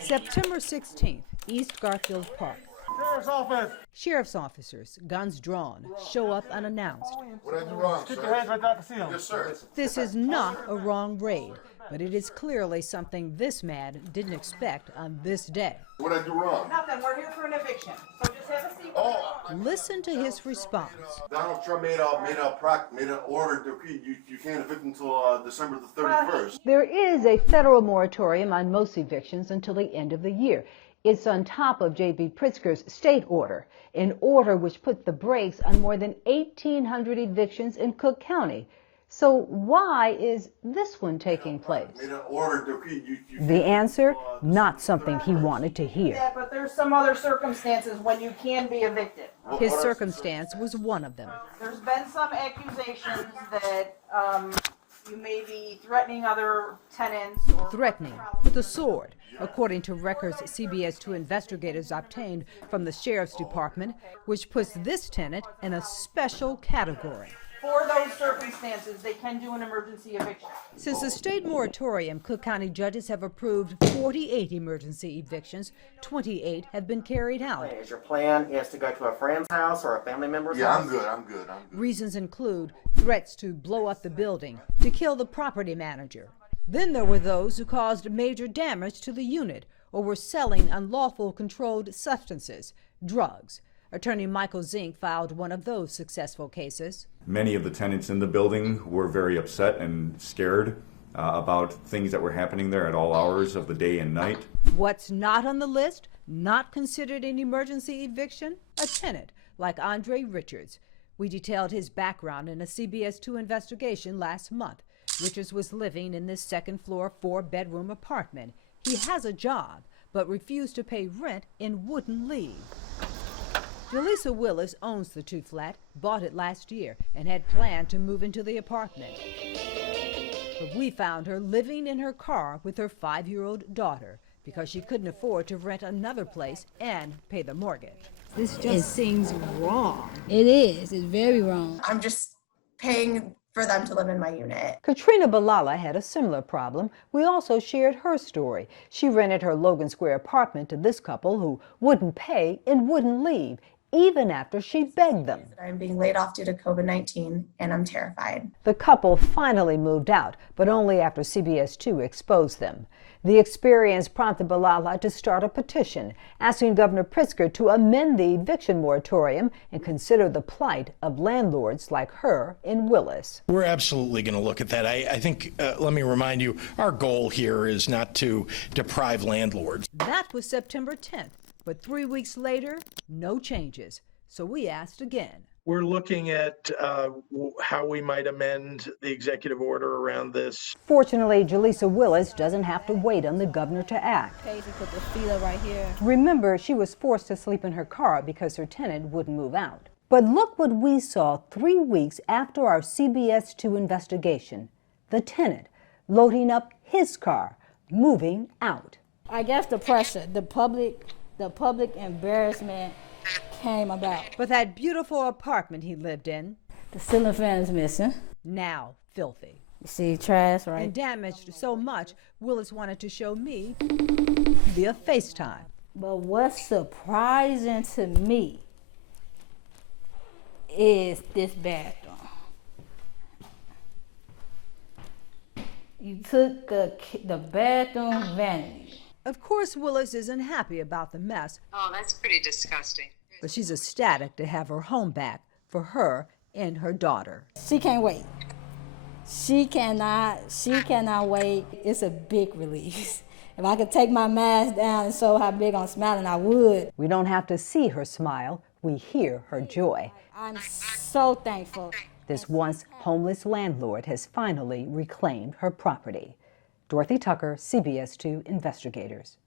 September 16th, East Garfield Park. Sheriff's office. Sheriff's officers, guns drawn, show up unannounced. What I do wrong, Keep sir? your hands right there, I can see them. Yes, sir. This is not a wrong raid, but it is clearly something this man didn't expect on this day. What I do wrong? Nothing. We're here for an eviction. So just have a seat. Oh, Listen to his response. Donald Trump made an order decree. You can't evict until December the 31st. There is a federal moratorium on most evictions until the end of the year. It's on top of J.B. Pritzker's state order, an order which put the brakes on more than 1,800 evictions in Cook County. So why is this one taking place? Made an order decree. The answer, not something he wanted to hear. Yeah, but there's some other circumstances when you can be evicted. His circumstance was one of them. There's been some accusations that you may be threatening other tenants. Or Threatening with a sword, according to records CBS 2 investigators obtained from the Sheriff's Department, which puts this tenant in a special category. For those circumstances, they can do an emergency eviction. Since the state moratorium, Cook County judges have approved 48 emergency evictions. 28 have been carried out. Is your plan is to go to a friend's house or a family member's Yeah, house? I'm good. Reasons include threats to blow up the building, to kill the property manager. Then there were those who caused major damage to the unit or were selling unlawful controlled substances, drugs. Attorney Michael Zink filed one of those successful cases. Many of the tenants in the building were very upset and scared about things that were happening there at all hours of the day and night. What's not on the list, not considered an emergency eviction? A tenant like Andre Richards. We detailed his background in a CBS 2 investigation last month. Richards was living in this second-floor, 4-bedroom apartment. He has a job, but refused to pay rent and wouldn't leave. Jaleesa Willis owns the 2-flat, bought it last year, and had planned to move into the apartment. But we found her living in her car with her 5-year-old daughter because she couldn't afford to rent another place and pay the mortgage. This just seems wrong. It is. It's very wrong. I'm just paying for them to live in my unit. Katrina Balala had a similar problem. We also shared her story. She rented her Logan Square apartment to this couple who wouldn't pay and wouldn't leave, even after she begged them. I'm being laid off due to COVID-19, and I'm terrified. The couple finally moved out, but only after CBS 2 exposed them. The experience prompted Balala to start a petition asking Governor Pritzker to amend the eviction moratorium and consider the plight of landlords like her in Willis. We're absolutely going to look at that. I think, let me remind you, our goal here is not to deprive landlords. That was September 10th, but 3 weeks later, no changes. So we asked again. We're looking at how we might amend the executive order around this. Fortunately, Jaleesa Willis doesn't have to wait on the governor to act. Casey put the feet up right here. Remember, she was forced to sleep in her car because her tenant wouldn't move out. But look what we saw 3 weeks after our CBS 2 investigation. The tenant loading up his car, moving out. I guess the pressure, the public embarrassment came about. But that beautiful apartment he lived in, The ceiling fan is missing. now filthy. You see trash, right? And damaged so much, Willis wanted to show me via FaceTime. But what's surprising to me is this bathroom. You took the bathroom vanity. Of course, Willis isn't happy about the mess. Oh, that's pretty disgusting. But she's ecstatic to have her home back for her and her daughter. She can't wait. She cannot wait. It's a big release. If I could take my mask down and show how big I'm smiling, I would. We don't have to see her smile, we hear her joy. I'm so thankful. This once homeless landlord has finally reclaimed her property. Dorothy Tucker, CBS 2 Investigators.